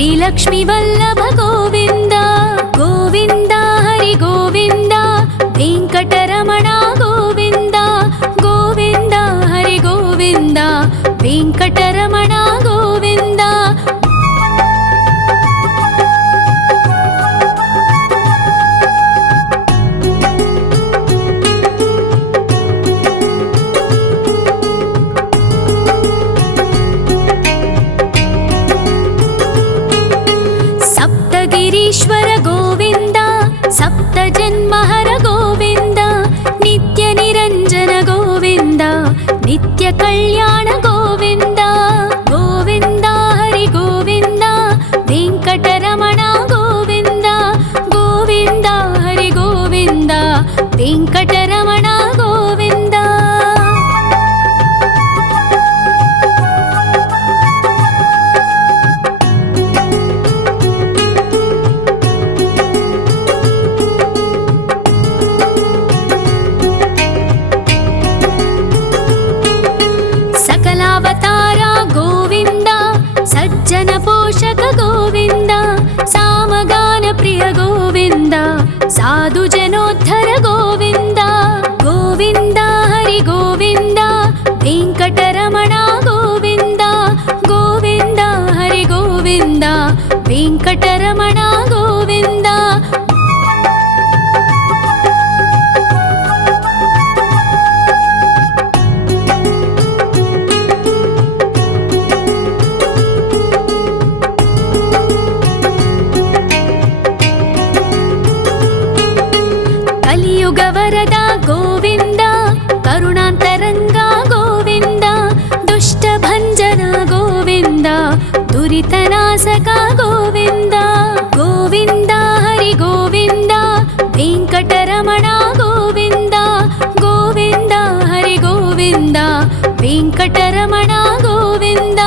श्रीलक्ष्मी वल्लभ गोविन्द गोविन्द हरि गोविन्द वेङ्कटरमण गोविन्द गोविन्द हरि गोविन्द वेङ्कटरमण गोविन्द ईश्वर गोविन्द सप्तजन्महर गोविन्द नित्य निरञ्जन गोविन्द नित्य कल्याण गोविन्द गोविन्द हरि गोविन्द वेङ्कटरमण गोविन्द गोविन्द हरि गोविन्द वेङ्कटरमण गोविन्द सकलावतारा गोविन्द सज्जन पोषक गोविन्द सामगान प्रिय गोविन्द साधु जनोद्धर गोविन्द गोविन्द हरि गोविन्द वेङ्कटरमण गोविन्द गोविन्द हरि गोविन्द वेङ्कटरमण गोविन्द कलियुगवरद गोविन्द करुणान्तरङ्ग गोविन्द दुष्टभञ्जन गोविन्द दुरितनाशक गोविन्द गोविन्द हरि गोविन्द वेङ्कटरमण गोविन्द गोविन्द हरि गोविन्द वेङ्कटरमण गोविन्द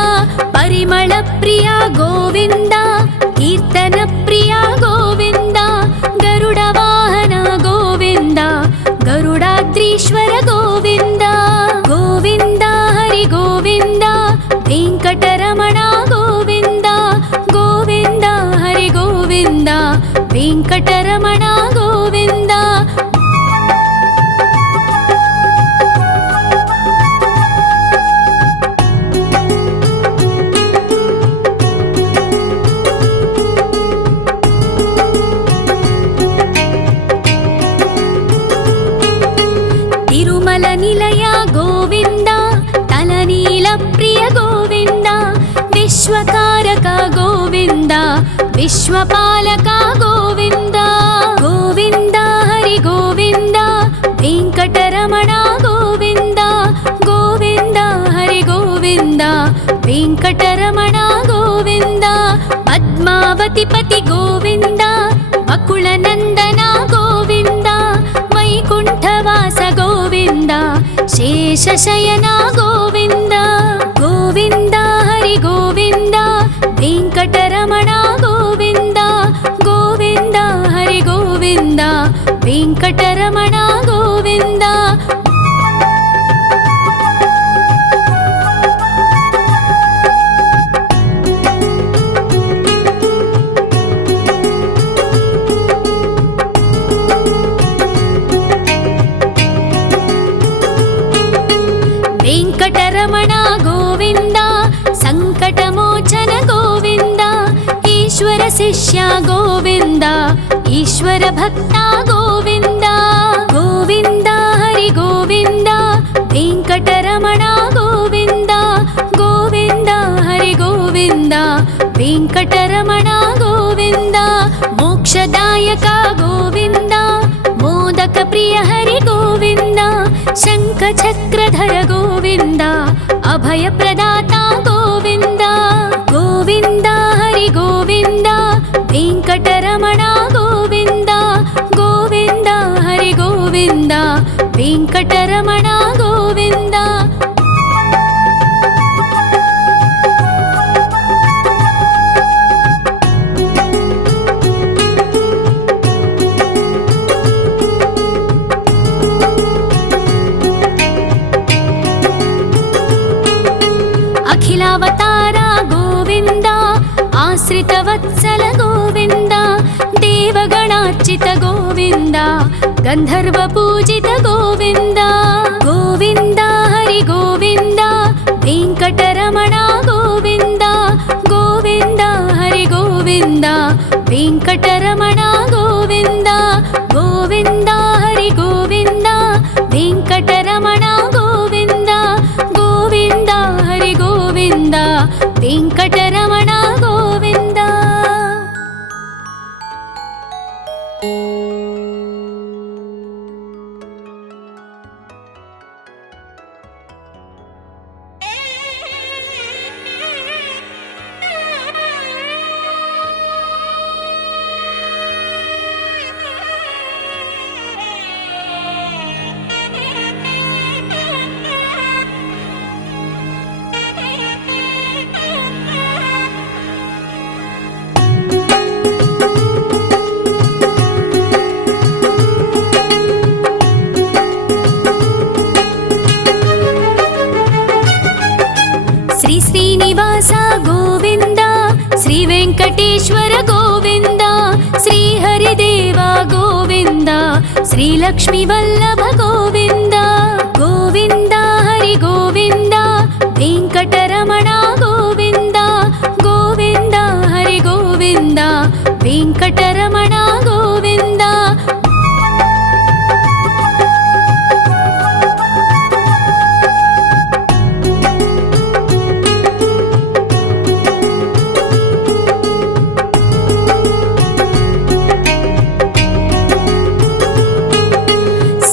परिमलप्रिय गोविन्द कीर्तनप्रिय गोविन्द गरुडवाहन गोविन्द गरुडाद्रीश्वर गोविन्द गोविन्द हरि गोविन्द वेङ्कटरमण गोविन्द गोविन्द हरि गोविन्द वेङ्कटरमण गोविन्द तिरुमल निलय गोविन्द तलनील प्रिय गोविन्द विश्वकारक गोविन्द विश्वपालक गोविन्द गोविन्द हरि गोविन्द वेङ्कटरमण गोविन्द गोविन्द हरि गोविन्द वेङ्कटरमण गोविन्द पद्मावतिपति गोविन्द बकुलनन्दन गोविन्द वैकुण्ठवास गोविन्द शेषशयन गोविन्द गोविन्द हरि गोविन्द वेङ्कटरमण गोविन्द गोविन्द हरि गोविन्द वेङ्कटरमण गोविन्द वेङ्कटरमण गोविन्द सङ्कटमोचन गोविन्द ईश्वर शिष्य गोविन्द ईश्वर भक्त गोविन्द गोविन्द हरि गोविन्द वेङ्कटरमण गोविन्द गोविन्द हरि गोविन्द वेङ्कटरमण गोविन्द मोक्षदायक गोविन्द मोदक प्रिय हरि गोविन्द शङ्खचक्रधर गोविन्द अभयप्रदाता गोविन्द गोविन्द हरि गोविन्द वेङ्कटरमण गोविन्द गोविन्द हरि गोविन्द वेङ्कटरमण गोविन्द वत्सल गोविन्द देवगणार्चित गोविन्द गन्धर्वपूजित गोविन्द गोविन्द हरि गोविन्द वेङ्कटरमण गोविन्द गोविन्द हरि गोविन्द वेङ्कटरमण गोविन्द गोविन्द हरि गोविन्द वेङ्कटरमण गोविन्द गोविन्द हरि गोविन्द वेङ्कटरमण गोविन्द। श्री श्रीनिवास गोविन्द श्री वेङ्कटेश्वर गोविन्द श्री हरिदेव गोविन्द श्री लक्ष्मीवल्लभ गोविन्द गोविन्द हरि गोविन्द वेङ्कटरमण गोविन्द गोविन्द हरि गोविन्द वेङ्कटरमण गोविन्द।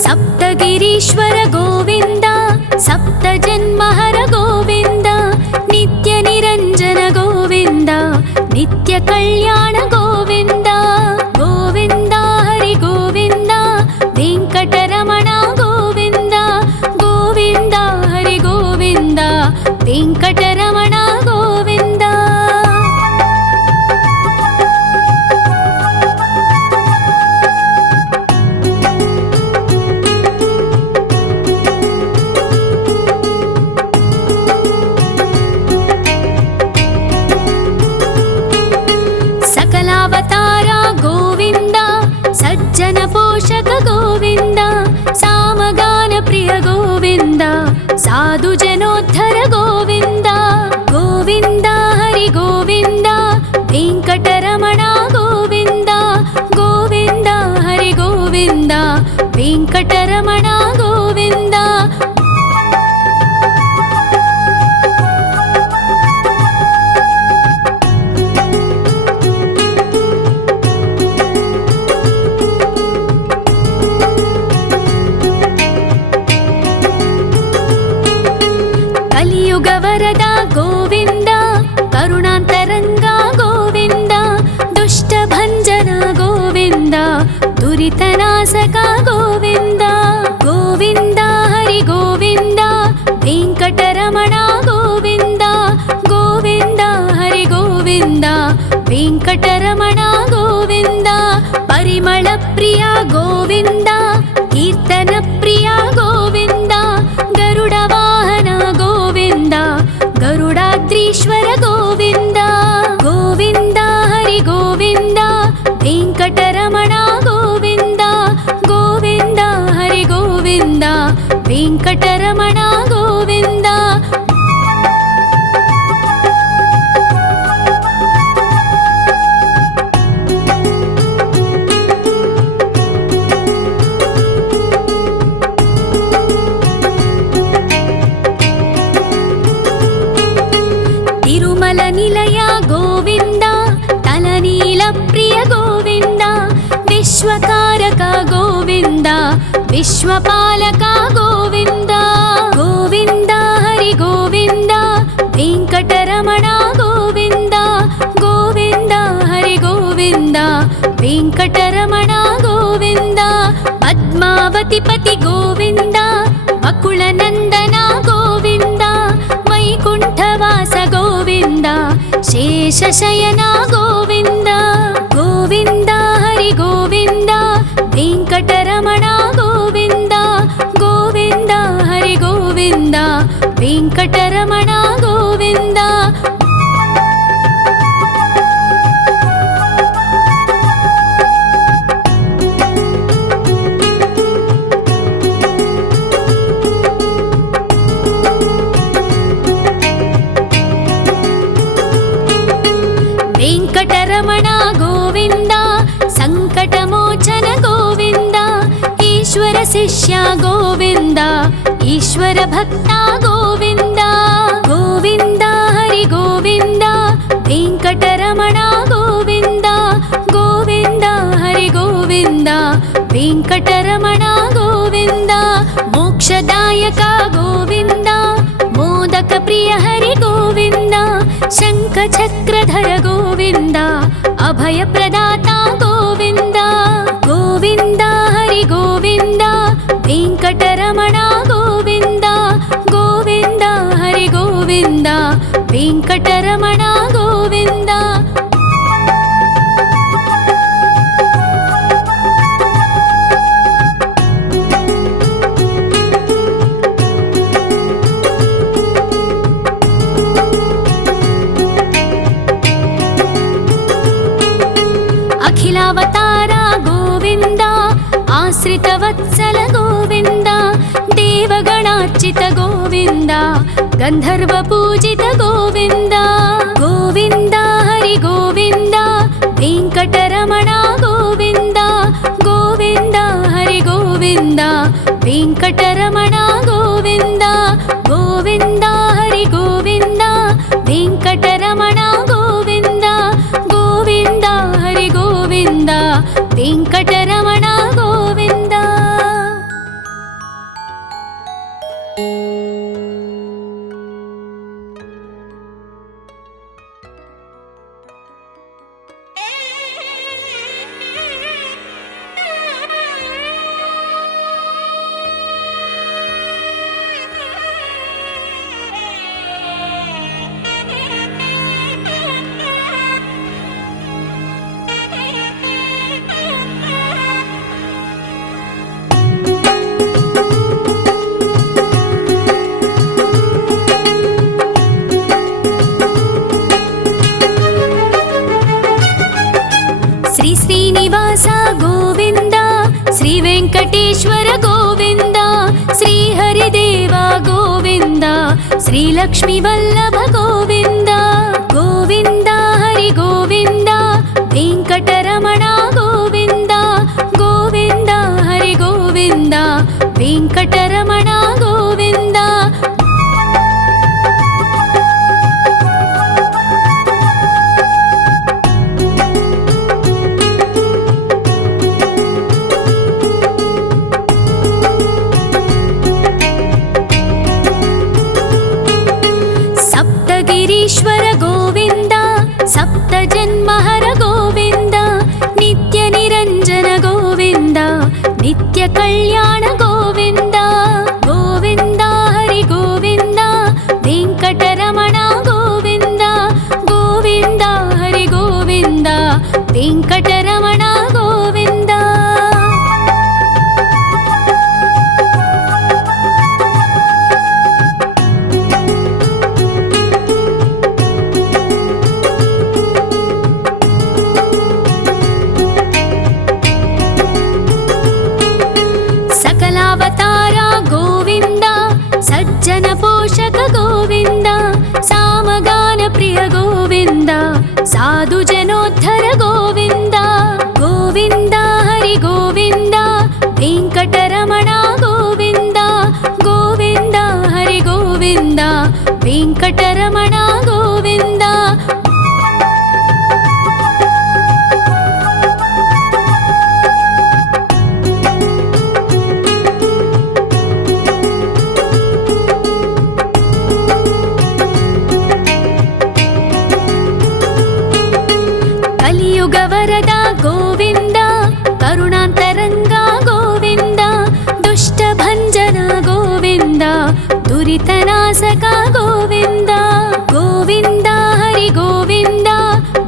सप्तगिरीश्वर गोविन्द सप्तजन्महर गोविन्द नित्यनिरञ्जन गोविन्द नित्यकल्याण गोविन्द गोविन्द हरि गोविन्द वेङ्कटरमण गोविन्द गोविन्द हरि गोविन्द वेङ्कटरमण गोविन्द। सकलावतारा गोविन्द सज्जन पोषक गोविन्द सामगान प्रिय गोविन्द साधु जनोद्धर गोविन्द गोविन्द हरि गोविन्द वेङ्कटरमण गोविन्द गोविन्द हरि गोविन्द वेङ्कटरमण गोविन्द। कलियुग वरद गोविन्द करुणान्तरङ्ग गोविन्द दुष्टभञ्जन गोविन्द दुरितनाशक गोविन्द गोविन्द हरि गोविन्द वेङ्कटरमण गोविन्द गोविन्द हरि गोविन्द वेङ्कटरमण गोविन्द। परिमल प्रिय गोविन्द कीर्तन प्रिय गोविन्द गरुड वाहन गोविन्द गरुडाद्रीश्वर गोविन्द गोविन्द हरि गोविन्द वेङ्कटरमण गोविन्द गोविन्द हरि गोविन्द वेङ्कटरमण गोविन्द। तिरुमल निलय गोविन्द तलनील प्रिय गोविन्द विश्वकारक गोविन्द विश्वपालक गोविन्द गोविन्द हरि गोविन्द वेङ्कटरमण गोविन्द गोविन्द हरि गोविन्द वेङ्कटरमण गोविन्द। पद्मावतिपति गोविन्द वकुलनन्दन गोविन्द वैकुण्ठवास गोविन्द शेषशयन गोविन्द गोविन्द हरि गोविन्द वेङ्कटरमण गोविन्द गोविन्द हरि गोविन्द वेङ्कटरमण गोविन्द। వెంకటరమణ గోవింద సంకటమోచన గోవింద ఈశ్వర శిష్య గోవింద ఈశ్వర భక్త గోవింద గోవింద హరి గోవింద వెంకటరమణ గోవింద గోవింద హరి గోవింద వెంకటరమణ గోవింద మోక్షదాయక గోవింద మోదక ప్రియ హరి గోవింద శంఖ చక్రధర గోవింద అభయ ప్రదాత గోవింద గోవింద హరి గోవింద వెంకటరమణ గోవింద గోవింద హరి గోవింద వెంకటరమణ గోవింద అఖిలావతార గోవింద ఆశ్రిత వత్సల గోవింద దేవగణార్చిత గోవింద గంధర్వ పూజిత గోవింద గోవింద హరి గోవింద వెంకటరమణ గోవింద గోవింద హరి గోవింద వెంకటరమణ గోవింద గోవింద హరి గోవింద వెంకటరమణ గోవింద గోవింద హరి గోవింద వెంకటరమణ గోవింద శ్రీ శ్రీనివాస గోవింద శ్రీ వెంకటేశ్వర గోవింద శ్రీ హరిదేవ గోవింద శ్రీ లక్ష్మీ వల్లభ గోవింద గోవింద హరి గోవింద వెంకటరమణ గోవింద గోవింద హరి గోవింద వెంకటరమణ గోవింద సప్తగిరీశ్వర గోవింద సప్త జన్మహర గోవింద నిత్య నిరంజన గోవింద నిత్య కళ్యాణ గోవింద గోవింద హరి గోవింద వెంకటరమణ గోవింద గోవింద హరి గోవింద వెంకటరమణ గోవింద సకలావతార గోవింద సజ్జన పోషక గోవింద సామగాన ప్రియ గోవింద సాధు జనోద్ధర గోవింద గోవింద హరి గోవింద వెంకటరమణ గోవింద గోవింద హరి గోవింద వెంకటరమణ గోవింద కలియుగ వరద గోవింద కరుణాంతరంగ గోవింద దుష్ట భంజన గోవింద దురితనాశక గోవింద గోవింద హరి గోవింద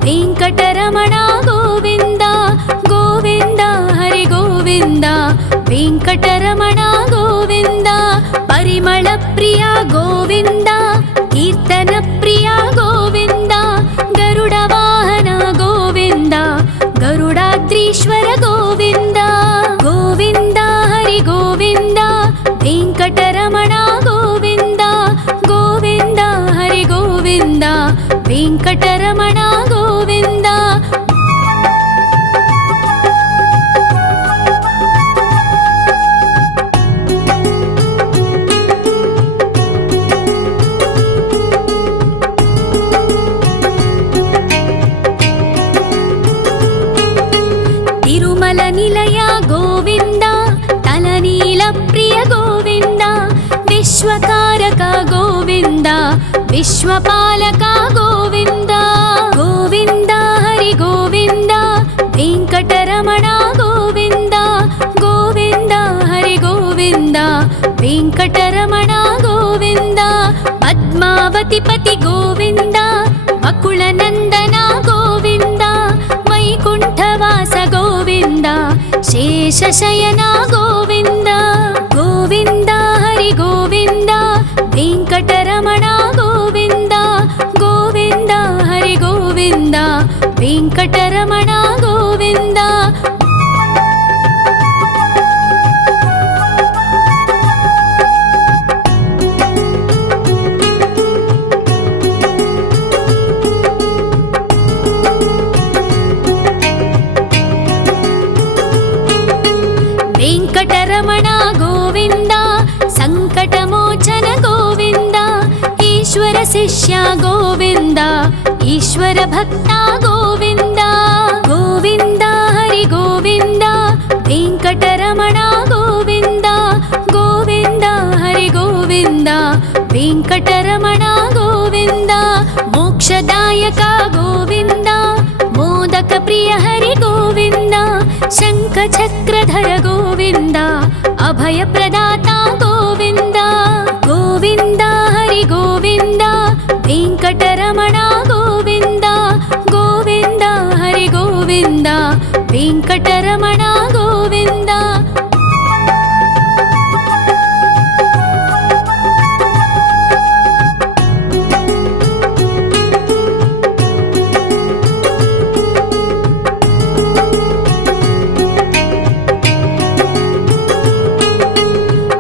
వెంకటరమణ గోవింద గోవింద హరి గోవింద వెంకటరమణ గోవింద పరిమళ ప్రియ గోవింద కీర్తన ప్రియ గోవింద గరుడ వాహన గోవింద గరుడాద్రీశ్వర గోవింద గోవింద హరి గోవింద వెంకటరమణ గోవింద గోవింద హరి గోవింద వెంకటరమణ గోవింద ನಿಲಯ ಗೋವಿಂದ ತಲನೀಲ ಪ್ರಿಯ ಗೋವಿಂದ ವಿಶ್ವಕಾರಕ ಗೋವಿಂದ ವಿಶ್ವಪಾಲಕ ಗೋವಿಂದ ಗೋವಿಂದ ಹರಿ ಗೋವಿಂದ ವೆಂಕಟರಮಣ ಗೋವಿಂದ ಗೋವಿಂದ ಹರಿ ಗೋವಿಂದ ವೆಂಕಟರಮಣ ಗೋವಿಂದ ಪದ್ಮಾವತಿ ಪತಿ ಗೋವಿಂದ ಅಕುಳನಂದನ ಗೋವಿಂದ ವೈಕುಂಠವಾಸ ಗೋವಿಂದ ಶೇಷಶಯನ ಗೋವಿಂದ ಗೋವಿಂದ ಹರಿ ಗೋವಿಂದ ವೆಂಕಟರಮಣ ಗೋವಿಂದ ಗೋವಿಂದ ಹರಿ ಗೋವಿಂದ ವೆಂಕಟರಮಣ ಗೋವಿಂದ ವೆಂಕಟರಮಣ ಗೋವಿಂದ ಸಂಕಟಮೋಚನ ಗೋವಿಂದ ಈಶ್ವರ ಶಿಷ್ಯ ಗೋವಿಂದ ಈಶ್ವರ ಭಕ್ತ ಗೋವಿಂದ ಗೋವಿಂದ ಹರಿ ಗೋವಿಂದ ವೆಂಕಟರಮಣ ಗೋವಿಂದ ಗೋವಿಂದ ಹರಿ ಗೋವಿಂದ ವೆಂಕಟರಮಣ ಗೋವಿಂದ ಮೋಕ್ಷದಾಯಕ ಗೋವಿಂದ ಮೋದಕ ಪ್ರಿಯ ಹರಿ ಗೋವಿಂದ ಶಂಖ ಚಕ್ರಧರ ಗೋವಿಂದ ಅಭಯ ಪ್ರದಾತ ಗೋವಿಂದ ಗೋವಿಂದ ಹರಿ ಗೋವಿಂದ ವೆಂಕಟರಮಣ ಗೋವಿಂದ ಗೋವಿಂದ ಹರಿ ಗೋವಿಂದ ವೆಂಕಟರಮಣ ಗೋವಿಂದ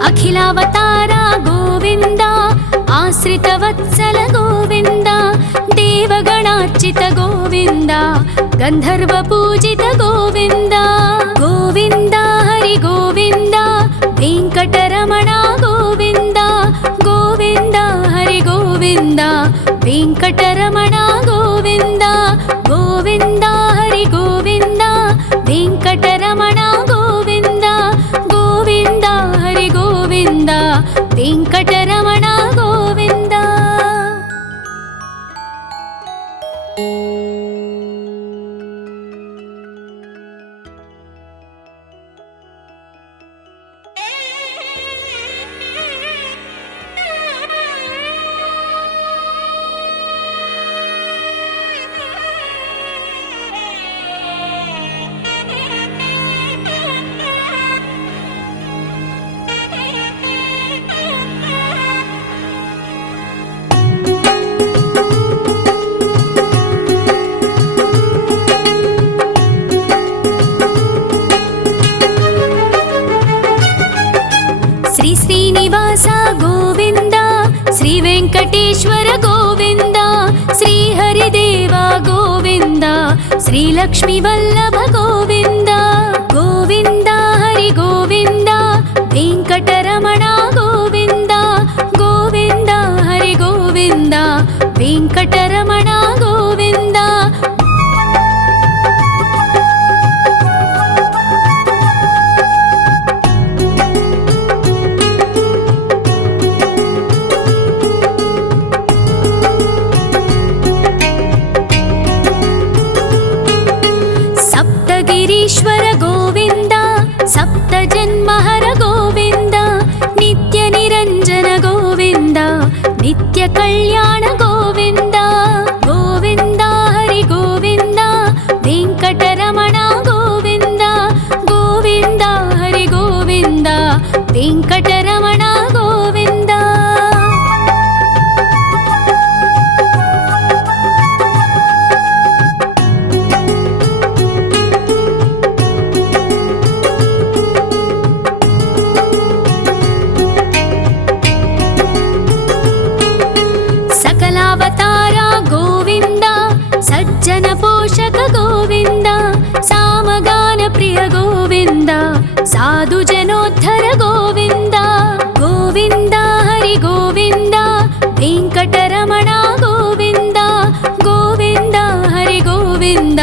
ಅಖಿಲಾವತಾರ ಗೋವಿಂದ ಆಶ್ರಿತವತ್ಸಲ ಗೋವಿಂದ ದೇವಗಣಾರ್ಚಿತ ಗೋವಿಂದ ಗಂಧರ್ವ ಪೂಜಿತ ಗೋವಿಂದ ಗೋವಿಂದ ಹರಿ ಗೋವಿಂದ ವೆಂಕಟರಮಣ ಗೋವಿಂದ ಗೋವಿಂದ ಹರಿ ಗೋವಿಂದ ವೆಂಕಟರಮಣ ಗೋವಿಂದ ಗೋವಿಂದ ಹರಿ ಗೋವಿಂದ ವೆಂಕಟರಮಣ ಗೋವಿಂದ ಗೋವಿಂದ ಹರಿ ಗೋವಿಂದ ವೆಂಕಟರಮಣ ಗೋವಿಂದ ಶ್ರೀ ಶ್ರೀನಿವಾಸ ಗೋವಿಂದ ಶ್ರೀ ವೆಂಕಟೇಶ್ವರ ಗೋವಿಂದ ಶ್ರೀ ಹರಿದೇವ ಗೋವಿಂದ ಶ್ರೀ ಲಕ್ಷ್ಮೀ ವಲ್ಲಭ ಗೋವಿಂದ ಗೋವಿಂದ ಹರಿ ಗೋವಿಂದ ವೆಂಕಟರಮಣ ಗೋವಿಂದ ಗೋವಿಂದ ಹರಿ ಗೋವಿಂದ ವೆಂಕಟರಮಣ ಗೋವಿಂದ ಸಪ್ತಗಿರೀಶ್ವರ ಗೋವಿಂದ ಸಪ್ತ ಜನ್ಮಹರ ಗೋವಿಂದ ನಿತ್ಯ ನಿರಂಜನ ಗೋವಿಂದ ನಿತ್ಯ ಕಲ್ಯಾಣ ಗೋವಿಂದ ಗೋವಿಂದ ಹರಿ ಗೋವಿಂದ ವೆಂಕಟರಮಣ ಗೋವಿಂದ ಗೋವಿಂದ ಹರಿ ಗೋವಿಂದ ವೆಂಕಟರಮಣ ಗೋವಿಂದ सकलावतार गोविंद सज्जन पोषक गोविंद सामगान प्रिय गोविंद साधु जनोद्धर गोविंद गोविंद हरि गोविंद वेंकटरमण गोविंद गोविंद हरि गोविंद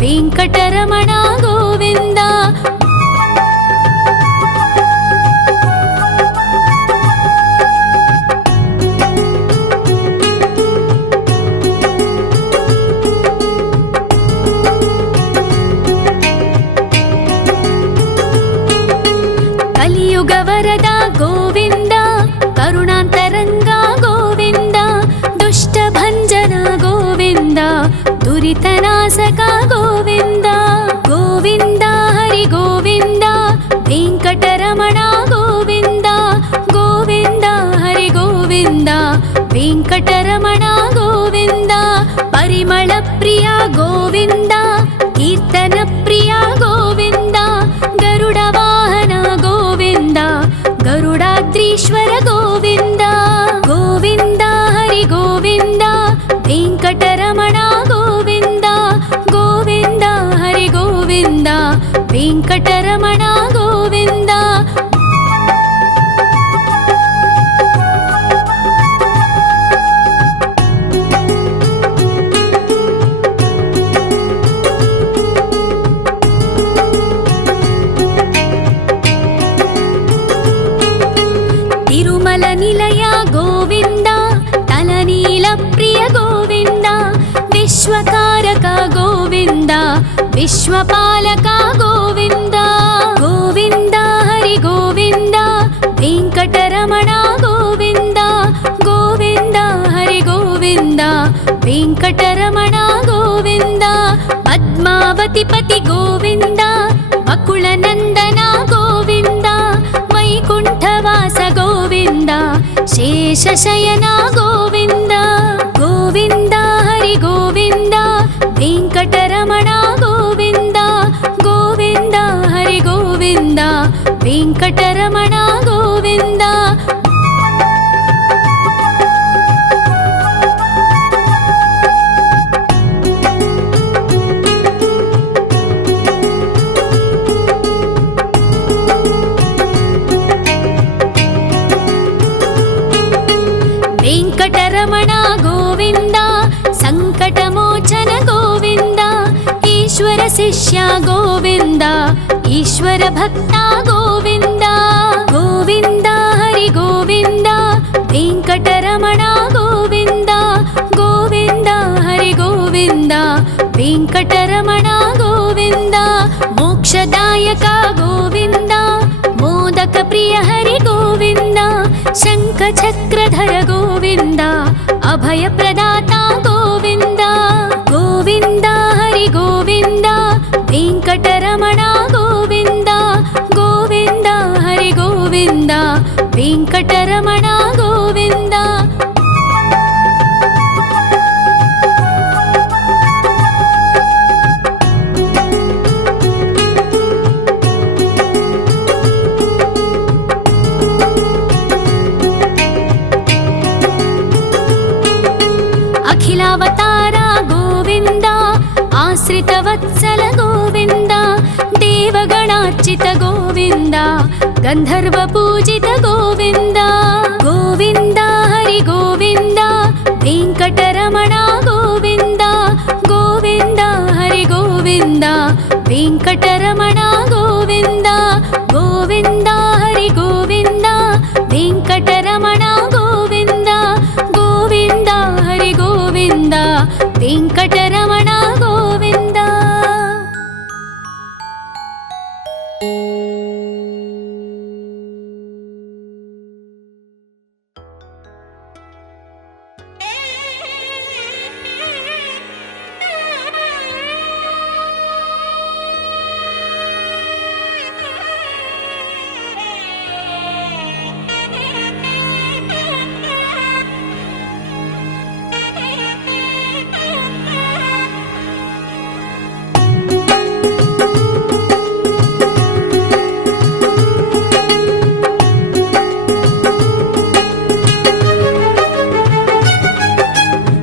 वेंकटरमण गोविंद ವರದ ಗೋವಿಂದ ಕರುಣಾಂತರಂಗ ಗೋವಿಂದ ದುಷ್ಟಭಂಜನ ಗೋವಿಂದ ದುರಿತನಾಶಕ ಗೋವಿಂದ ಗೋವಿಂದ ಹರಿ ಗೋವಿಂದ ವೆಂಕಟರಮಣ ಗೋವಿಂದ ಗೋವಿಂದ ಹರಿ ಗೋವಿಂದ ವೆಂಕಟರಮಣ ಗೋವಿಂದ ಪರಿಮಳ ಪ್ರಿಯ ಗೋವಿಂದ ಕೀರ್ತನ ಪ್ರಿಯ ಗೋವಿಂದ ಗರುಡ ವಾಹನ ಗೋವಿಂದ ಗರುಡಾದ್ರೀಶ್ವರ ಗೋವಿಂದ ಗೋವಿಂದ ಹರಿ ಗೋವಿಂದ ವೆಂಕಟರಮಣ ಗೋವಿಂದ ಗೋವಿಂದ ಹರಿ ಗೋವಿಂದ ವೆಂಕಟರಮಣ ಗೋವಿಂದ ತಿರುಮಲ ನಿಲಯ ಗೋವಿಂದ ತಲನೀಲ ಪ್ರಿಯ ಗೋವಿಂದ ವಿಶ್ವಕಾರಕ ಗೋವಿಂದ ವಿಶ್ವಪಾಲಕ ಗೋವಿಂದ ಗೋವಿಂದ ಹರಿ ಗೋವಿಂದ ವೆಂಕಟರಮಣ ಗೋವಿಂದ ಗೋವಿಂದ ಹರಿ ಗೋವಿಂದ ವೆಂಕಟರಮಣ ಗೋವಿಂದ ಪದ್ಮಾವತಿ ಪತಿ ಗೋವಿಂದ ಬಕುಳನಂದನ ಗೋವಿಂದ ವೈಕುಂಠವಾಸ ಗೋವಿಂದ ಶೇಷಶಯನ ಗೋವಿಂದ ಗೋವಿಂದ ಹರಿ ಗೋವಿಂದ ವೆಂಕಟರಮಣ ಗೋವಿಂದ ಗೋವಿಂದ ಹರಿ ಗೋವಿಂದ ವೆಂಕಟರಮಣ ಗೋವಿಂದ ವೆಂಕಟರಮಣ ಗೋವಿಂದ ಸಂಕಟಮೋಚನ ಗೋವಿಂದ ಈಶ್ವರ ಶಿಷ್ಯ ಗೋವಿಂದ ಈಶ್ವರ ಭಕ್ತ ಗೋವಿಂದ ಗೋವಿಂದ ಹರಿ ಗೋವಿಂದ ವೆಂಕಟರಮಣ ಗೋವಿಂದ ಗೋವಿಂದ ಹರಿ ಗೋವಿಂದ ವೆಂಕಟರಮಣ ಗೋವಿಂದ ಮೋಕ್ಷದಾಯಕ ಗೋವಿಂದ ಮೋದಕ ಪ್ರಿಯ ಹರಿ ಗೋವಿಂದ ಶಂಖ ಚಕ್ರಧರ ಗೋವಿಂದ ಅಭಯ ಪ್ರದಾತ ಗೋವಿಂದ ಗೋವಿಂದ ಹರಿ ಗೋವಿಂದ ವೆಂಕಟರಮಣ ಗೋವಿಂದ ಗೋವಿಂದ ಹರಿ ಗೋವಿಂದ ವೆಂಕಟರಮಣ ಗೋವಿಂದ ಅಖಿಲಾವತಾರ ಗೋವಿಂದ ಆಶ್ರಿತ ವತ್ಸಲ ಗೋವಿಂದ ದೇವಗಣಾರ್ಚಿತ ಗೋವಿಂದ ಗಂಧರ್ವ ಪೂಜಿತ ಗೋವಿಂದ ಗೋವಿಂದ ಹರಿ ಗೋವಿಂದ ವೆಂಕಟರಮಣ ಗೋವಿಂದ ಗೋವಿಂದ ಹರಿ ಗೋವಿಂದ ವೆಂಕಟರಮಣ ಗೋವಿಂದ ಗೋವಿಂದ ಹರಿ ಗೋವಿಂದ ವೆಂಕಟರಮಣ ಗೋವಿಂದ ಗೋವಿಂದ ಹರಿ ಗೋವಿಂದ ವೆಂಕಟರಮಣ ಗೋವಿಂದ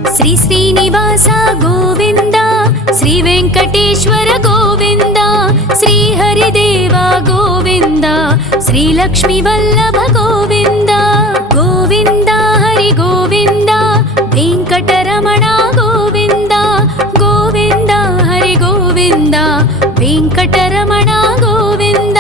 ಶ್ರೀನಿವಾಸ ಗೋವಿಂದ ಶ್ರೀ ವೆಂಕಟೇಶ್ವರ ಗೋವಿಂದ ಶ್ರೀ ಹರಿದೇವ ಗೋವಿಂದ ಶ್ರೀ ಲಕ್ಷ್ಮೀ ವಲ್ಲಭ ಗೋವಿಂದ ಗೋವಿಂದ ಹರಿ ಗೋವಿಂದ ವೆಂಕಟರಮಣ ಗೋವಿಂದ ಗೋವಿಂದ ಹರಿ ಗೋವಿಂದ ವೆಂಕಟರಮಣ ಗೋವಿಂದ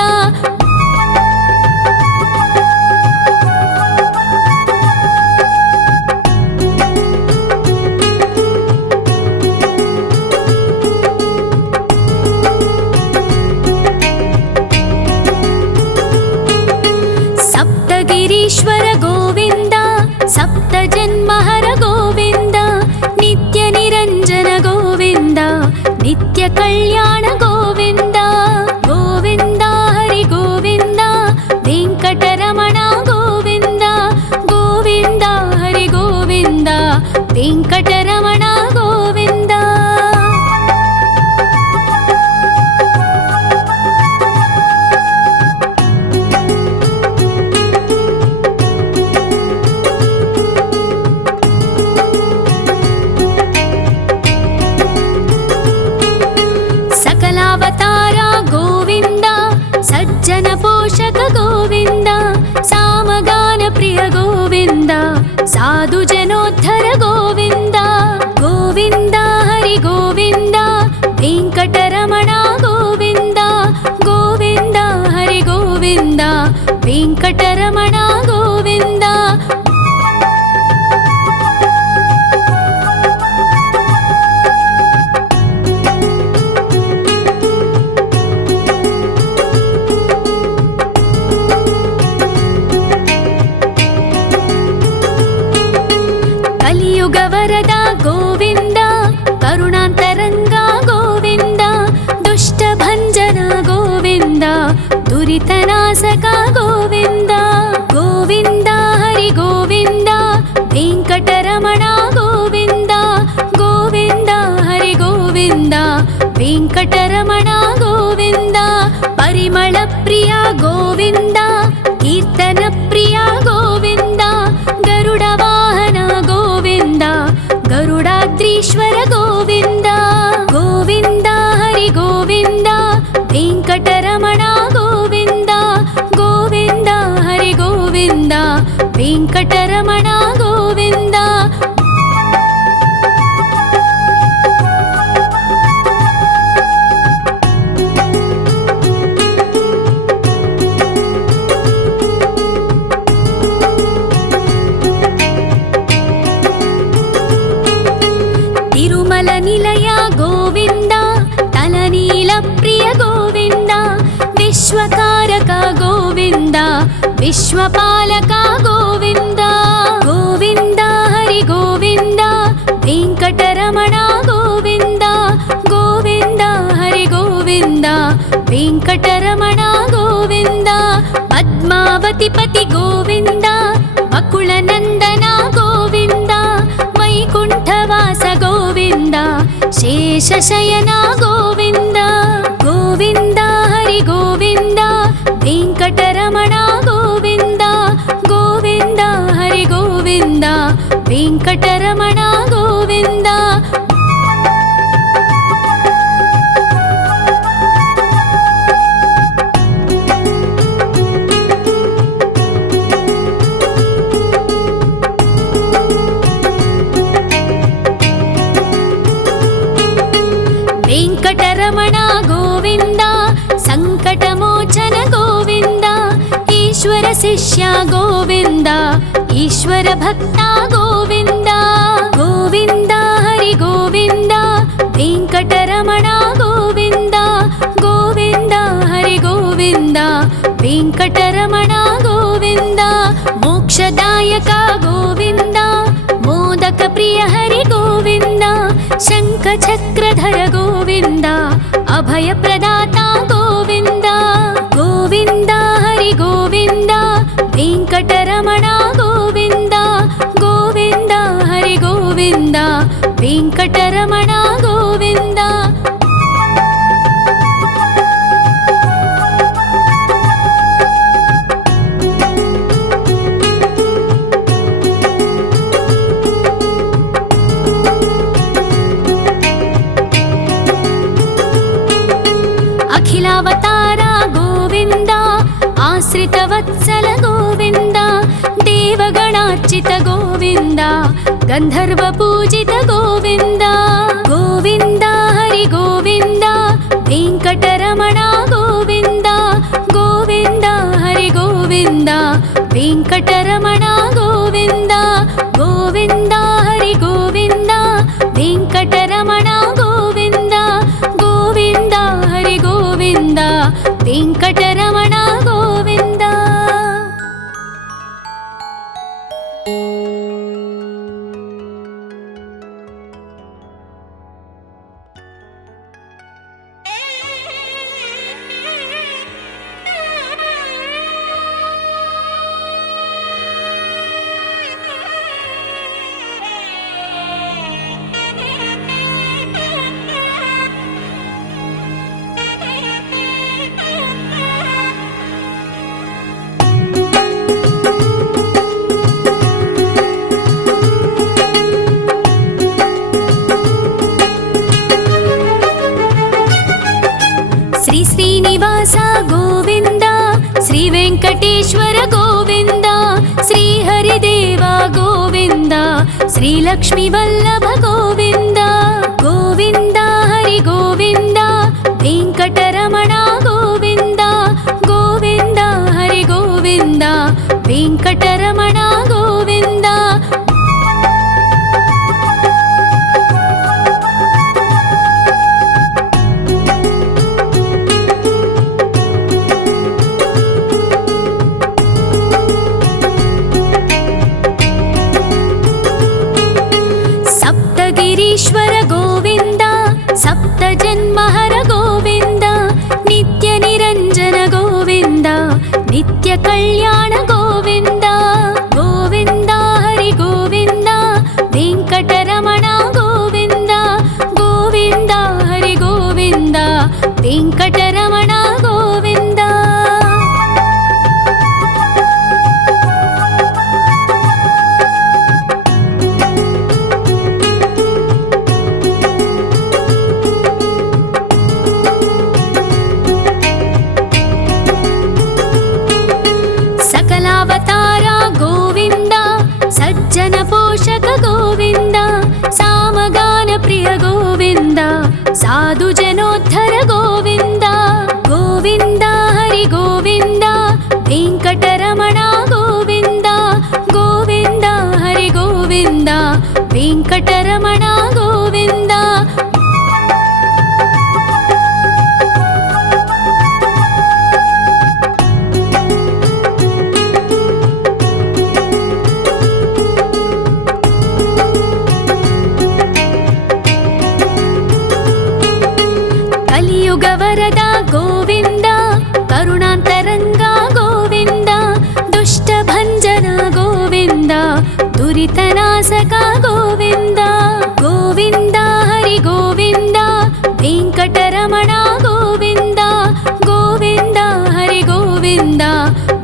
కళ్యాణ గోవింద గోవింద హరి గోవింద వెంకటరమణ గోవింద గోవింద హరి గోవింద వెంకటరమణ గోవింద. సకలావతార గోవింద సజ్జన పోషక గోవింద సామగాన ప్రియ గోవింద సాధు జనోద్ధర గోవింద గోవింద హరి గోవింద వెంకటరమణ గోవింద గోవింద హరి గోవింద వెంకటరమణ గోవింద. కలియుగ వరద గోవింద కరుణాంతరంగా గోవింద దుష్ట భంజన గోవింద దురితనాశక గోవింద గోవింద హరి గోవింద వెంకటరమణ గోవింద గోవింద హరి గోవింద వెంకటరమణ గోవింద. పరిమళ ప్రియ గోవింద కీర్తన ప్రియ గోవింద గరుడ వాహన గోవింద గరుడాద్రీశ్వర గోవింద గోవింద హరి గోవింద వెంకటరమణ గోవింద గోవింద హరి గోవింద వెంకటరమణ గోవింద. తిరుమల నిలయ గోవింద తలనీల ప్రియ గోవింద విశ్వకారక గోవింద విశ్వపాలక గోవింద గోవింద హరి గోవింద వెంకటరమణ గోవింద గోవింద హరి గోవింద వెంకటరమణ గోవింద. పద్మావతి పతి గోవింద బకుళ నందన గోవింద వైకుంఠవాస గోవింద శేషశయన గోవింద గోవింద హరి గోవింద వెంకటరమణ గోవింద గోవింద హరి గోవింద వెంకటరమణ గోవింద. వెంకటరమణ గోవింద సంకటమోచన గోవింద ఈశ్వర శిష్య గోవింద ఈశ్వర భక్త గోవింద గోవింద హరి గోవింద వెంకటరమణ గోవింద గోవింద హరి గోవింద వెంకటరమణ గోవింద. మోక్షదాయక గోవింద మోదక ప్రియ హరి గోవింద శంఖ చక్రధర గోవింద అభయ ప్రదాత గోవింద గోవింద హరి గోవింద వెంకటరమణ గోవింద గోవింద హరి గోవింద వెంకటరమణ గోవింద. అఖిలావతార గోవింద ఆశ్రిత వత్సల గోవింద దేవగణార్చిత గోవింద గంధర్వ పూజిత గోవింద గోవింద హరి గోవింద వెంకటరమణ గోవింద గోవింద హరి గోవింద వెంకటరమణ గోవింద గోవింద హరి గోవింద వెంకటరమణ గోవింద గోవింద హరి గోవింద వెంకటరమణ గోవింద. శ్రీనివాస గోవింద శ్రీ వెంకటేశ్వర గోవింద శ్రీహరిదేవ గోవింద శ్రీలక్ష్మీ వల్లభ గోవింద గోవింద హరి గోవింద వెంకటరమణ గోవింద గోవింద హరి గోవింద వెంకటరమణ గోవింద సప్తగిరీశ్వర గోవింద సప్త జన్మహర గోవింద నిత్య నిరంజన గోవింద నిత్య కళ్యాణ గోవింద గోవింద హరి గోవింద వెంకటరమణ గోవింద గోవింద హరి గోవింద వెంకటరమణ గోవింద సకలావతార గోవింద సజ్జన పోషక గోవింద సామగాన ప్రియ గోవింద సాధు జనోద్ధర గోవింద గోవింద హరి గోవింద వెంకటరమణ గోవింద గోవింద హరి గోవింద వెంకటరమణ గోవింద కలియుగ వరద గోవింద కరుణాంతరంగ గోవింద దుష్ట భంజన గోవింద దురితనాశక గోవింద గోవింద హరి గోవింద వెంకటరమణ గోవింద గోవింద హరి గోవింద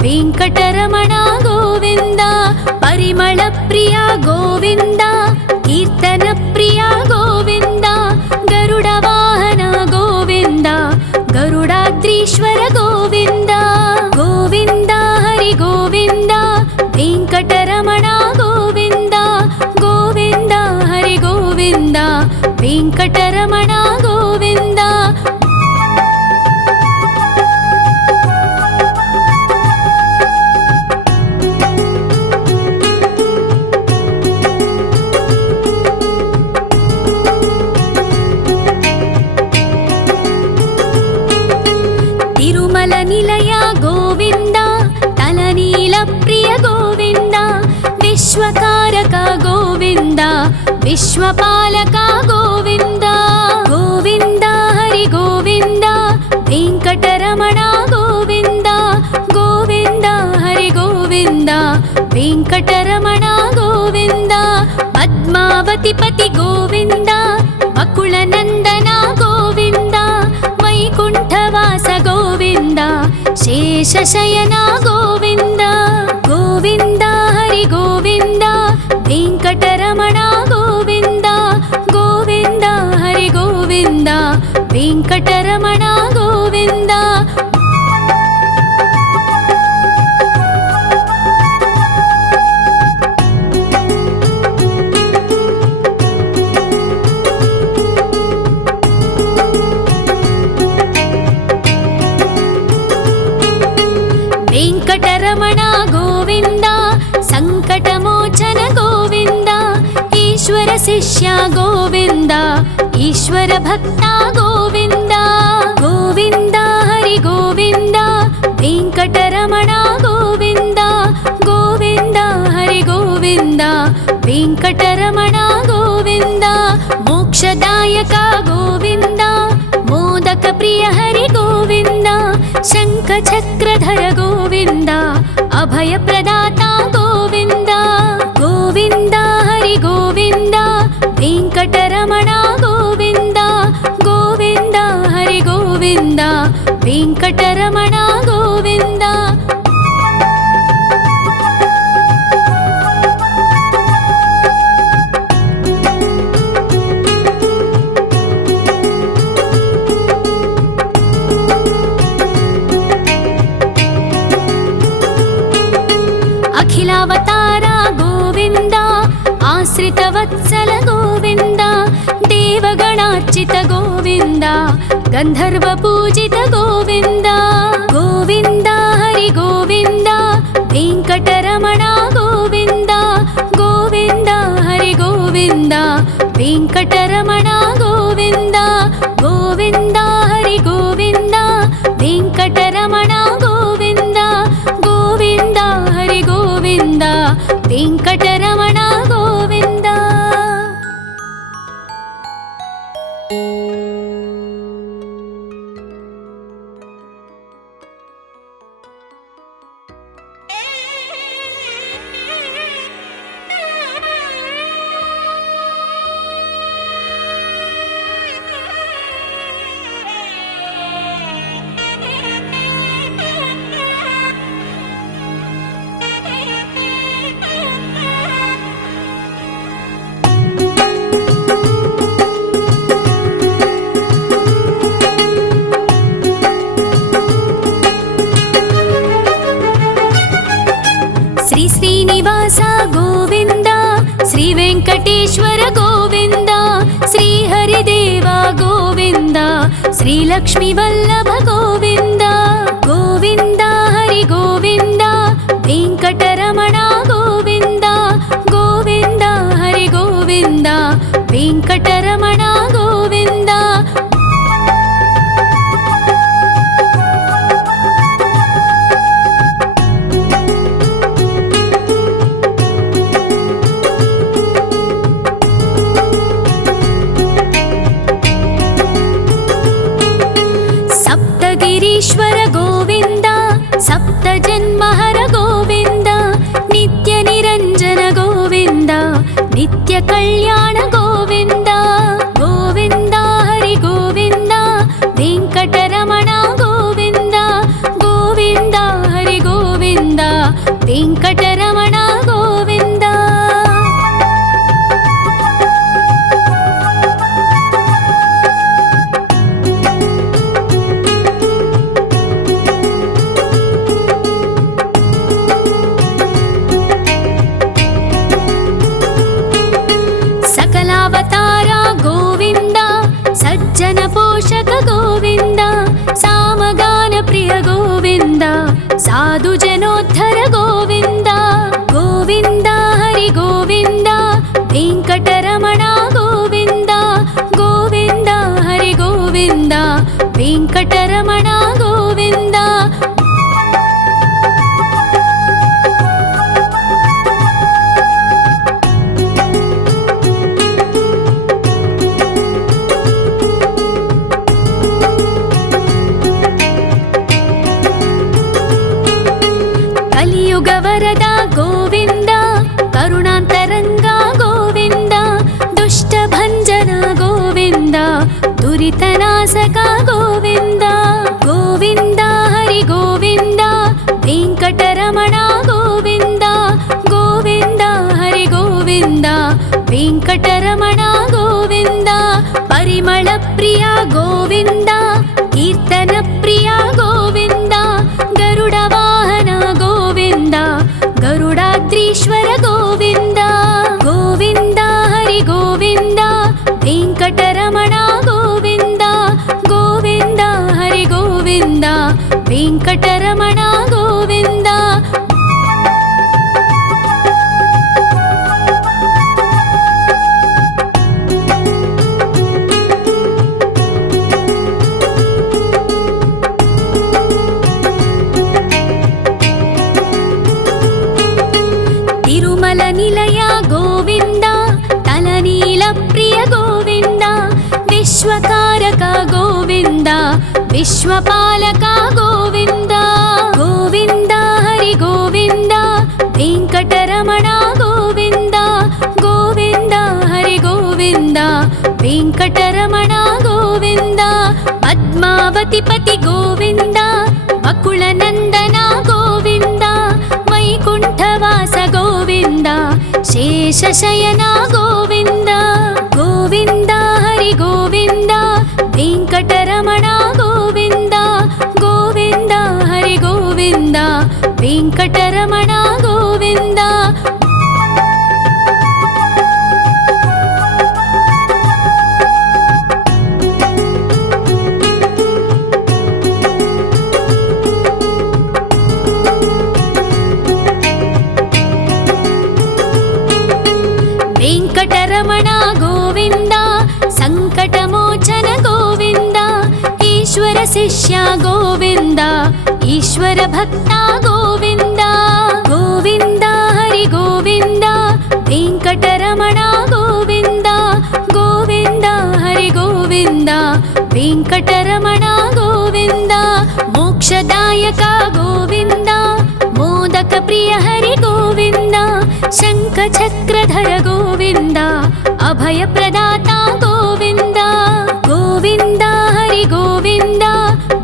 వెంకటరమణ గోవింద పరిమళ ప్రియ గోవింద కీర్తన ప్రియ గోవింద గరుడ వాహన గోవింద గరుడాద్రీశ్వర గోవింద గోవింద హరి గోవింద వెంకటరమణ గోవింద గోవింద హరి గోవింద వెంకటరమణ గోవింద తిరుమల నిలయ గోవింద తలనీల ప్రియ గోవింద విశ్వకారక గోవింద విశ్వపాలక గోవింద గోవింద హరి గోవింద వెంకటరమణ గోవింద గోవింద హరి గోవింద వెంకటరమణ గోవింద పద్మావతి పతి గోవింద బకుళ నందన గోవింద వైకుంఠవాస గోవింద శేషశయన గోవింద గోవింద హరి గోవింద వెంకటరమణ గోవింద గోవింద హరి గోవింద వెంకటరమణ గోవింద వెంకటరమణ గోవింద సంకటమోచన గోవింద ఈశ్వర శిష్య గోవింద ఈశ్వర భక్త గోవింద గోవింద హరి గోవింద వెంకటరమణ గోవింద గోవింద హరి గోవింద వెంకటరమణ గోవింద మోక్షదాయక గోవింద మోదక ప్రియ హరి గోవింద శంఖ చక్రధర గోవింద అభయ ప్రదాత గోవింద గోవింద హరి గోవింద వెంకటరమణ గోవింద గోవింద హరి గోవింద వెంకటరమణ గోవింద अखिलावतार गोविन्द आश्रितवत्सल गोविन्द देवगणार्चित गोविन्द गन्धर्वपूजित गोविन्द गोविन्द हरि गोविन्द वेङ्कटरमण गोविन्द गोविन्द हरि गोविन्द वेङ्कटरमण गोविन्द गोविन्द हरि गोविन्द वेङ्कटरमण गोविन्द गोविन्द हरि गोविन्द वेङ्कटरमण गोविन्द। श्री श्रीनिवास गोविन्द श्री वेङ्कटेश्वर गोविन्द श्री हरिदेव गोविन्द श्री लक्ष्मीवल्लभ गोविन्द गोविन्द हरि गोविन्द वेङ्कटरमण गोविन्द गोविन्द हरि गोविन्द वेङ्कटरमण गोविन्द। सप्तगिरीश्वर गोविन्द सप्तजन्महर गोविन्द नित्यनिरञ्जन गोविन्द नित्यकल्याण गोविन्द गोविन्द हरि गोविन्द वेङ्कटरमण गोविन्द गोविन्द हरि गोविन्द वेङ्कटरमण गोविन्द। सकलावतार गोविन्द सज्जन पोषक गोविन्द सामगान प्रिय गोविन्द साधु जनोद्धर गोविन्द गोविन्द हरि गोविन्द वेङ्कटरमण गोविन्द गोविन्द हरि गोविन्द वेङ्कटरमण गोविन्द। कलियुगवरद गोविन्द करुणान्तरङ्ग गोविन्द दुष्टभञ्जन गोविन्द दुरितनाशक गोविन्द गोविन्द हरि गोविन्द वेङ्कटरमण गोविन्द गोविन्द हरि गोविन्द वेङ्कटरमण गोविन्द। परिमल प्रिय गोविन्द कीर्तन प्रिय गोविन्द गरुड वाहन गोविन्द गरुडाद्रीश्वर गोविन्द गोविन्द हरि गोविन्द वेङ्कटरमण गोविन्द गोविन्द हरि गोविन्द वेङ्कटरमण गोविन्द। तिरुमल निलय गोविन्द तलनील प्रिय गोविन्द विश्वकारक गोविन्द विश्वपालक गोविन्द गोविन्द हरि गोविन्द वेङ्कटरमण गोविन्द गोविन्द हरि गोविन्द वेङ्कटरमण गोविन्द। पद्मावतिपति गोविन्द वकुलनन्दन गोविन्द वैकुण्ठवास गोविन्द शेषशयन गोविन्द गोविन्द हरि गोविन्द वेङ्कटरमण गोविन्द गोविन्द हरि गोविन्द वेङ्कटरमण गोविन्द। ಗೋವಿಂದ. ವೆಂಕಟರಮಣ ಗೋವಿಂದ, ಸಂಕಟಮೋಚನ ಗೋವಿಂದ, ಈಶ್ವರ ಶಿಷ್ಯ ಗೋವಿಂದ, ಈಶ್ವರ ಭಕ್ತ ಗೋವಿಂದ. ಗೋವಿಂದ ಹರಿ ಗೋವಿಂದ, ವೆಂಕಟರಮಣ ಗೋವಿಂದ, ಗೋವಿಂದ ಹರಿ ಗೋವಿಂದ, ವೆಂಕಟರಮಣ ಗೋವಿಂದ. ಮೋಕ್ಷದಾಯಕ ಗೋವಿಂದ, ಮೋದಕ ಪ್ರಿಯ ಹರಿ ಗೋವಿಂದ, ಶಂಖ ಚಕ್ರಧರ ಗೋವಿಂದ, ಅಭಯ ಪ್ರದಾತ ಗೋವಿಂದ. ಗೋವಿಂದ ಹರಿ ಗೋವಿಂದ,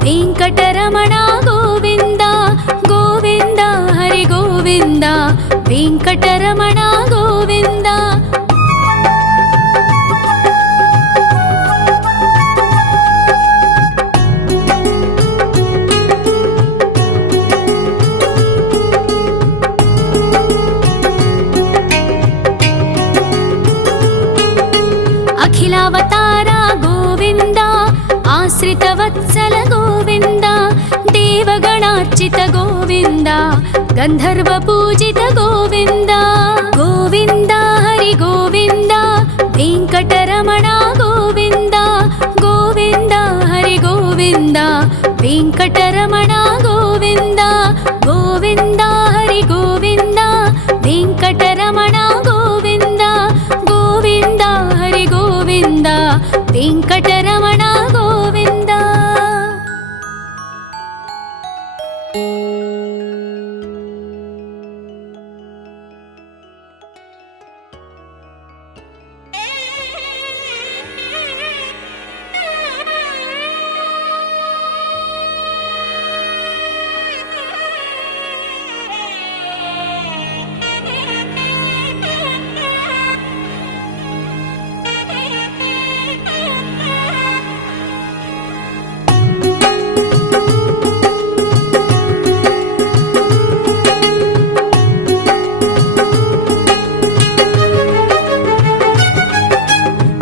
ವೆಂಕಟರಮಣ ಗೋವಿಂದ, ಗೋವಿಂದ ಹರಿ ಗೋವಿಂದ, ವೆಂಕಟರಮಣ ಗೋವಿಂದ. ಅಖಿಲಾವತಾರ ಗೋವಿಂದ, ಆಶ್ರಿತ ವತ್ಸಲ ಗೋವಿಂದ, ದೇವಗಣಾರ್ಚಿತ ಗೋವಿಂದ, ಗಂಧರ್ವ ಪೂಜಿತ ಗೋವಿಂದ. ಗೋವಿಂದ ಹರಿ ಗೋವಿಂದ, ವೆಂಕಟರಮಣ ಗೋವಿಂದ, ಗೋವಿಂದ ಹರಿ ಗೋವಿಂದ, ವೆಂಕಟರಮಣ ಗೋವಿಂದ. ಗೋವಿಂದ ಹರಿ ಗೋವಿಂದ, ವೆಂಕಟರಮಣ ಗೋವಿಂದ, ಗೋವಿಂದ ಹರಿ ಗೋವಿಂದ, ವೆಂಕಟರಮಣ ಗೋವಿಂದ.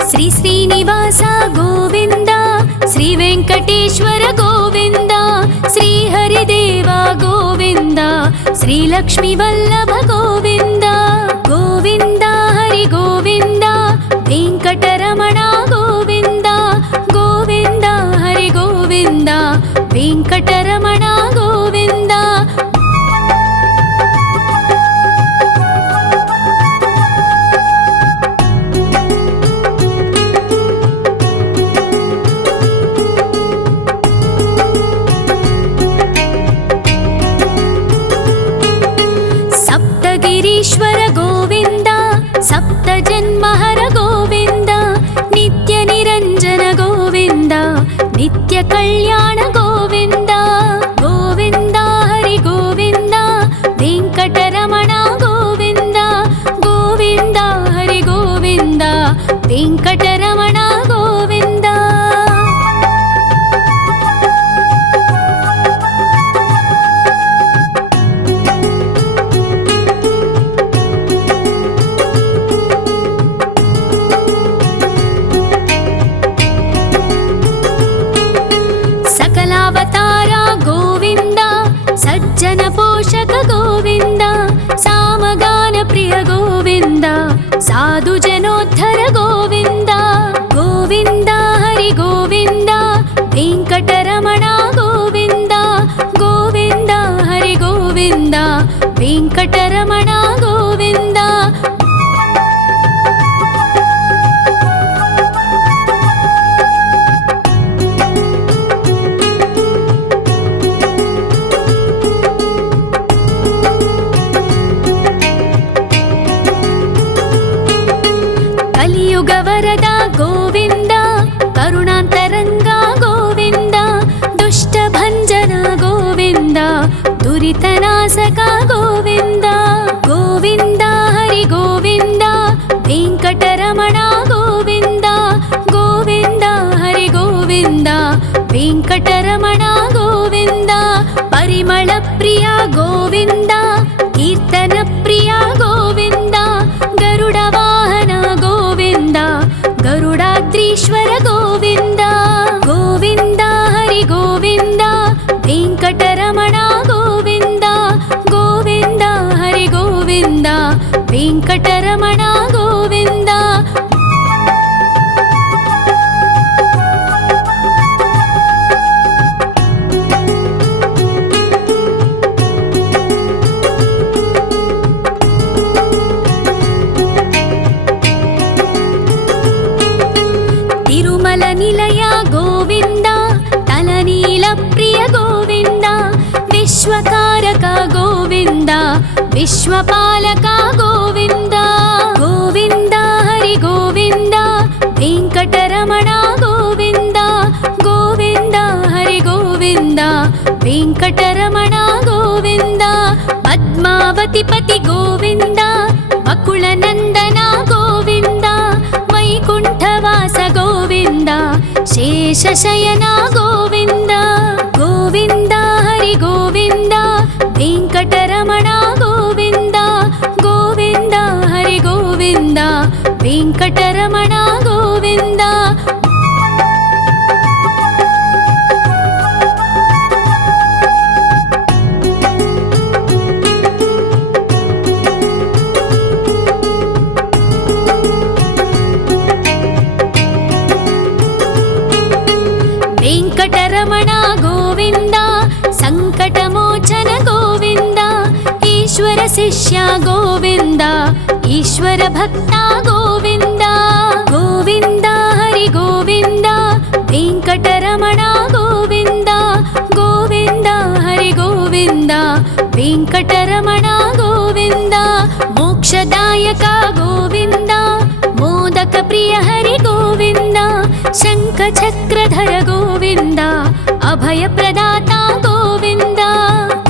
ಶ್ರೀ ಶ್ರೀನಿವಾಸ ಗೋವಿಂದ, ಶ್ರೀ ವೆಂಕಟೇಶ್ವರ ಗೋವಿಂದ, ಶ್ರೀ ಹರಿದೇವ ಗೋವಿಂದ, ಶ್ರೀ ಲಕ್ಷ್ಮೀ ವಲ್ಲಭ ಗೋವಿಂದ. ಗೋವಿಂದ ಹರಿ ಗೋವಿಂದ, ವೆಂಕಟರಮಣ ಗೋವಿಂದ, ಗೋವಿಂದ ಹರಿ ಗೋವಿಂದ, ವೆಂಕಟರಮಣ ಗೋವಿಂದ. ಸಪ್ತಗಿರೀಶ್ವರ ಗೋವಿಂದ, ಸಪ್ತ ಜನ್ಮಹರ ಗೋವಿಂದ, ನಿತ್ಯ ನಿರಂಜನ ಗೋವಿಂದ, ನಿತ್ಯ ಕಲ್ಯಾಣ ಗೋವಿಂದ. ಗೋವಿಂದ ಹರಿ ಗೋವಿಂದ, ವೆಂಕಟರಮಣ ಗೋವಿಂದ, ಗೋವಿಂದ ಹರಿ ಗೋವಿಂದ, ವೆಂಕಟರಮಣ ಗೋವಿಂದ. ಸಕಲಾವತಾರ ಗೋವಿಂದ, ಸಜ್ಜನ ಪೋಷಕ ಗೋವಿಂದ, ಸಾಮಗಾನ ಪ್ರಿಯ ಗೋವಿಂದ, ಸಾಧು ಜನೋದ್ಧರ ಗೋವಿಂದ. ಗೋವಿಂದ ಹರಿ ಗೋವಿಂದ, ವೆಂಕಟರಮಣ ಗೋವಿಂದ, ಗೋವಿಂದ ಹರಿ ಗೋವಿಂದ, ವೆಂಕಟರಮಣ ಗೋವಿಂದ. ಕಲಿಯುಗ ವರದ ಗೋವಿಂದ, ಕರುಣಾಂತರಂಗ ಗೋವಿಂದ, ದುಷ್ಟ ಭಂಜನ ಗೋವಿಂದ, ದುರಿತನಾಶಕ ಗೋವಿಂದ. ಗೋವಿಂದ ಹರಿ ಗೋವಿಂದ, ವೆಂಕಟರಮಣ ಗೋವಿಂದ, ಗೋವಿಂದ ಹರಿ ಗೋವಿಂದ, ವೆಂಕಟರಮಣ ಗೋವಿಂದ. ಪರಿಮಳ ಪ್ರಿಯ ಗೋವಿಂದ, ಕೀರ್ತನ ಪ್ರಿಯ प्रिय गोविन्द विश्वकारक गोविन्द विश्वपालक गोविन्द गोविन्द हरि गोविन्द वेङ्कटरमण गोविन्द गोविन्द हरि गोविन्द वेङ्कटरमण गोविन्द पद्मावतिपति गोविन्द अकुलनन्दन गोविन्द वैकुण्ठवास गोविन्द शेषशयन गोविन्द गोविन्द हरि गोविन्द वेङ्कटरमण गोविन्द गोविन्द हरि गोविन्द वेङ्कटरमण गोविन्द वेङ्कटरमण गोविन्द सङ्कटमोचन गोविन्द ईश्वर शिष्य गोविन्द ईश्वर भक्त गोविन्द गोविन्द हरि गोविन्द वेङ्कटरमण गोविन्द गोविन्द हरि गोविन्द वेङ्कटरमण गोविन्द मोक्षदायक गोविन्द मोदक प्रिय हरि गोविन्द शङ्खचक्रधर गोविन्द अभयप्रदाता गोविन्द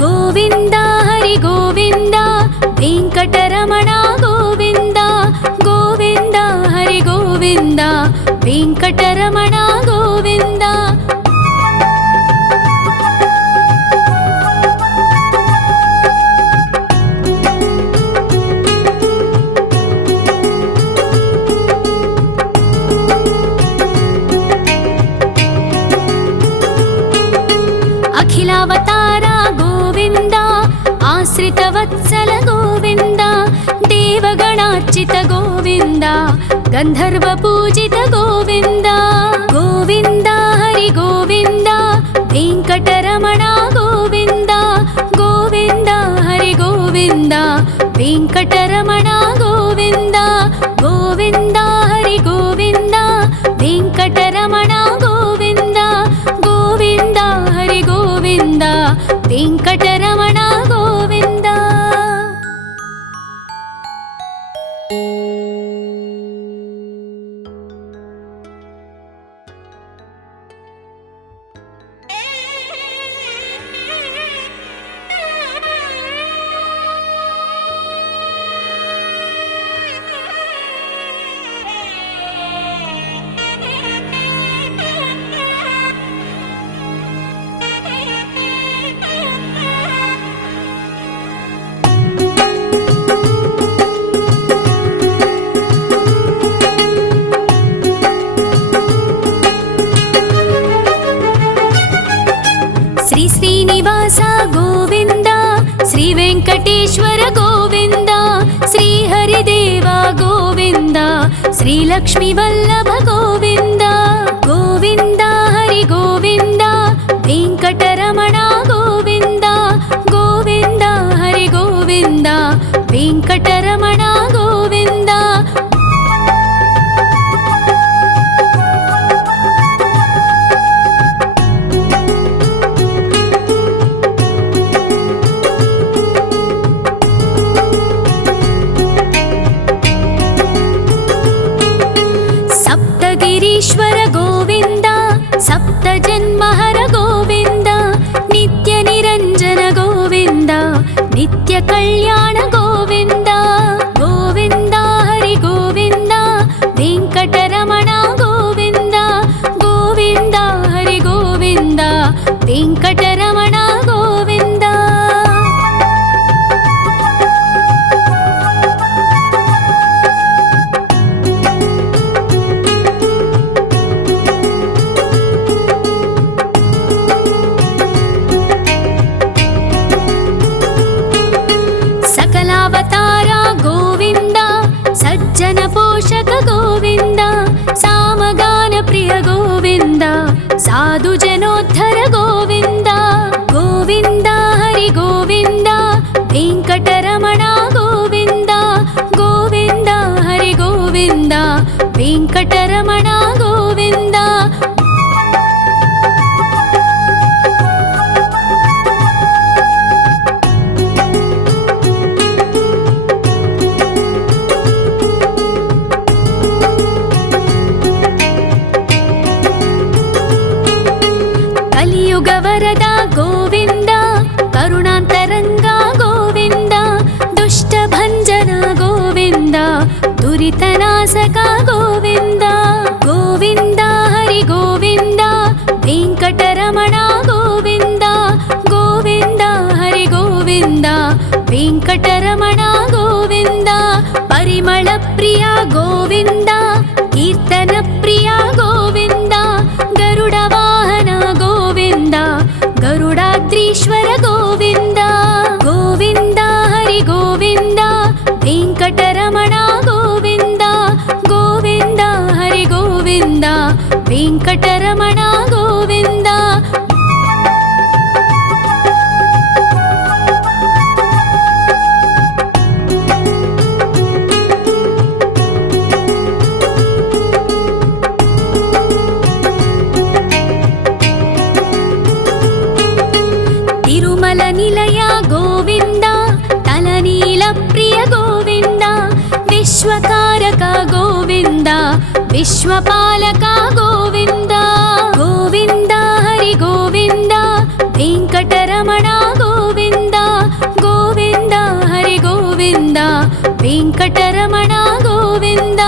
गोविन्द हरि गोविन्द वेङ्कटरमण गोविन्द गोविन्द हरि गोविन्द वेङ्कटरमण गोविन्द अखिलावतार गोविन्द आश्रितवत्सल गोविन्द देवगणार्चित गोविन्द गन्धर्वपूजित गोविन्द गोविन्द हरि गोविन्द वेङ्कटरमण गोविन्द गोविन्द हरि गोविन्द वेङ्कटरमण गोविन्द गोविन्द हरि गोविन्द वेङ्कटरमण गोविन्द गोविन्द हरि गोविन्द वेङ्कटरमण गोविन्द श्री श्रीनिवास गोविन्द श्री वेङ्कटेश्वर गोविन्द श्री हरिदेव गोविन्द श्री लक्ष्मीवल्लभ गोविन्द गोविन्द हरि गोविन्द वेङ्कटरमण गोविन्द गोविन्द हरि गोविन्द वेङ्कटरमण गोविन्द ईश्वर गोविन्द सप्तजन्महर गोविन्द नित्य निरञ्जन गोविन्द नित्य कल्याण गोविन्द गोविन्द हरि गोविन्द वेङ्कटरमण गोविन्द गोविन्द हरि गोविन्द वेङ्कटरमण गोविन्द सकलावतार गोविन्द सज्जन पोषक गोविन्द सामगान प्रिय गोविन्द साधु जनोद्धर गोविन्द కలియుగ వరద గోవింద కరుణాంతరంగ గోవింద దుష్ట భంజన గోవింద దురితనాశక గోవింద గోవింద హరి గోవింద వెంకటరమణ గోవింద గోవింద హరి గోవింద వెంకటరమణ గోవింద పరిమళ ప్రియ గోవింద కీర్తన ప్రియ గోవింద గరుడ వాహన గోవింద గరుడాద్రీశ్వర గోవింద గోవింద హరి గోవింద వెంకటరమణ గోవింద గోవింద హరి గోవింద వెంకటరమణ గోవింద తిరుమల నిలయ గోవింద తలనీల ప్రియ గోవింద విశ్వకారక గోవింద విశ్వపాలక గోవింద గోవింద హరి గోవింద వెంకటరమణ గోవింద గోవింద హరి గోవింద వెంకటరమణ గోవింద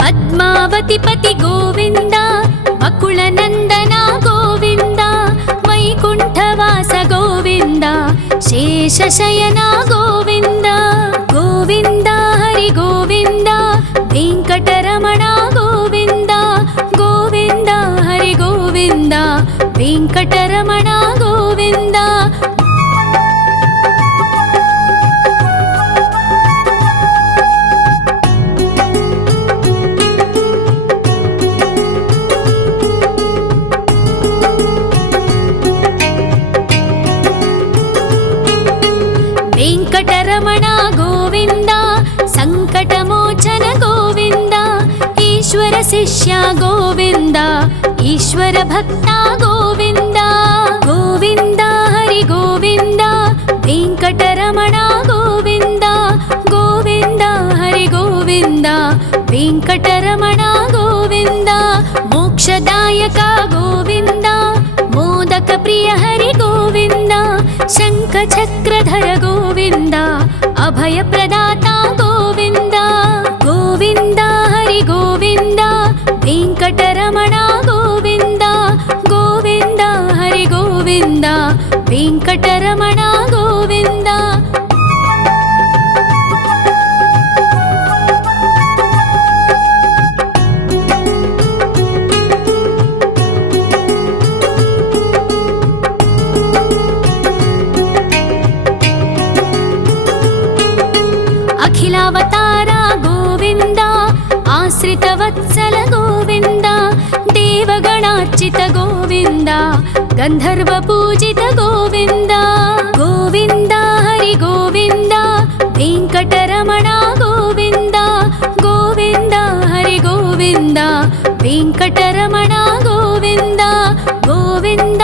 పద్మావతి పతి గోవింద అకుల నందన గోవింద వైకుంఠవాస గోవింద శేషశయన గోవింద గోవింద హరి గోవింద వెంకటరమణ గోవింద గోవింద హరి గోవింద వెంకటరమణ గోవింద వెంకటరమణ గోవింద సంకటమోచన గోవింద ఈశ్వర శిష్య గోవింద ఈశ్వర భక్త గోవింద గోవింద హరి గోవింద వెంకటరమణ గోవింద గోవింద హరి గోవింద వెంకటరమణ గోవింద మోక్షదాయక గోవింద మోదక ప్రియ హరి గోవింద శంఖ చక్రధర గోవింద అభయ ప్రదాత గోవింద గోవింద హరి గోవింద వెంకటరమణ గోవింద గోవింద హరి గోవింద వెంకటరమణ గోవింద అఖిలావతార గోవింద ఆశ్రిత వత్సల గోవింద దేవగణార్చిత గోవింద గంధర్వ పూజిత గోవింద గోవింద హరి గోవింద వెంకటరమణ గోవింద గోవింద హరి గోవింద వెంకటరమణ గోవింద గోవింద